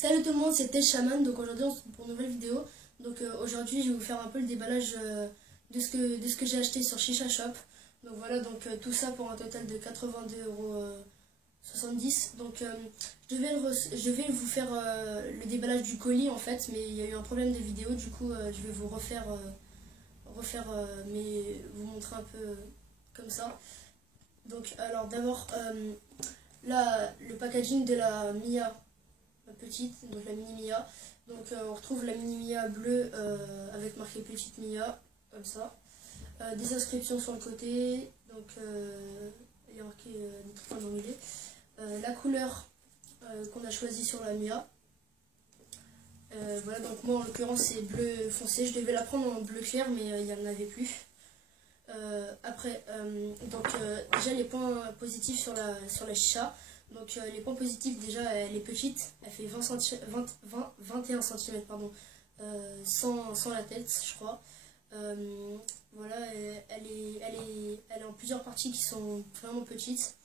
Salut tout le monde, c'était Shaman. Donc aujourd'hui on se retrouve pour une nouvelle vidéo. Donc aujourd'hui je vais vous faire un peu le déballage de ce que j'ai acheté sur Shisha Shop. Donc voilà, donc tout ça pour un total de 82,70 €. Donc je vais vous faire le déballage du colis en fait, mais il y a eu un problème de vidéo, du coup je vais vous mais vous montrer un peu comme ça. Donc alors d'abord là le packaging de la Mia petite, donc la mini Mia. Donc on retrouve la mini Mia bleue avec marqué petite Mia, comme ça. Des inscriptions sur le côté, donc il y a marqué des trucs en anglais. La couleur qu'on a choisie sur la Mia. Voilà, donc moi en l'occurrence c'est bleu foncé, je devais la prendre en bleu clair mais il n'y en avait plus. Après, déjà les points positifs sur la Shisha. Donc les points positifs, déjà elle est petite, elle fait 21 cm pardon, sans la tête je crois. Voilà, elle est en plusieurs parties qui sont vraiment petites.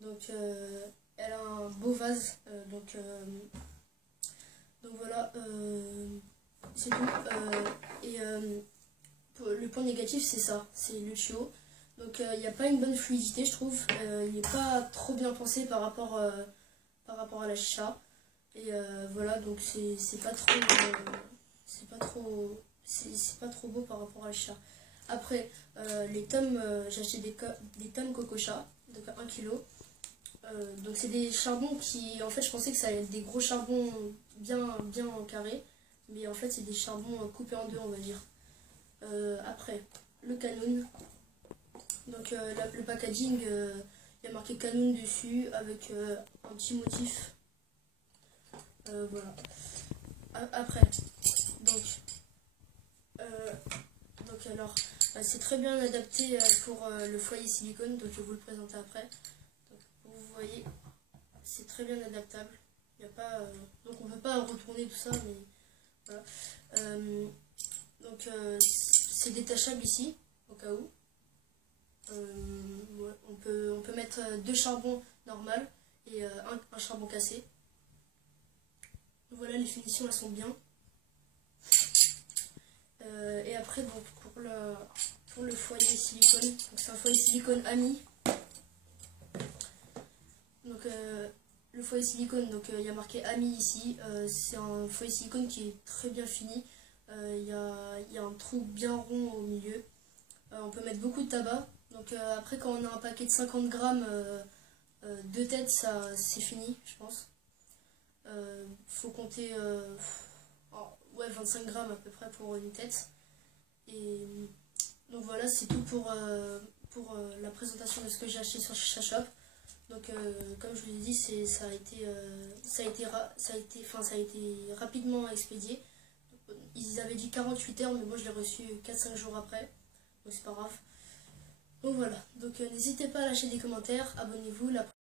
Donc elle a un beau vase, donc voilà, c'est tout. Le point négatif c'est ça, c'est le tuyau. Donc il n'y a pas une bonne fluidité je trouve, il n'est pas trop bien pensé par rapport à la Shisha. Et voilà, donc c'est pas trop beau par rapport à la Shisha. Après les tomes, j'ai acheté des tomes Cococha, donc 1 kg. Donc c'est des charbons qui, en fait je pensais que ça allait être des gros charbons bien carrés, mais en fait c'est des charbons coupés en deux on va dire. Après le Canon, donc le packaging, il y a marqué Canon dessus avec un petit motif. Voilà. Après, donc alors c'est très bien adapté pour le foyer silicone, donc je vais vous le présenter après. Donc, vous voyez, c'est très bien adaptable. Il y a pas, donc on ne peut pas retourner tout ça, mais voilà. Donc c'est détachable ici, au cas où. Ouais, on peut mettre deux charbons normales et un charbon cassé. Voilà, les finitions elles sont bien. Et après donc pour le foyer silicone, c'est un foyer silicone Ami. Donc le foyer silicone, donc il y a marqué Ami ici. C'est un foyer silicone qui est très bien fini. Il y a un trou bien rond au milieu. On peut mettre beaucoup de tabac. Donc après quand on a un paquet de 50 grammes, deux têtes, c'est fini je pense. Faut compter ouais, 25 grammes à peu près pour une tête. Et donc voilà, c'est tout pour la présentation de ce que j'ai acheté sur Shisha Shop. Donc comme je vous l'ai dit, ça a été rapidement expédié. Ils avaient dit 48 heures, mais moi je l'ai reçu 4-5 jours après, donc c'est pas grave. Donc voilà, donc n'hésitez pas à lâcher des commentaires, abonnez-vous.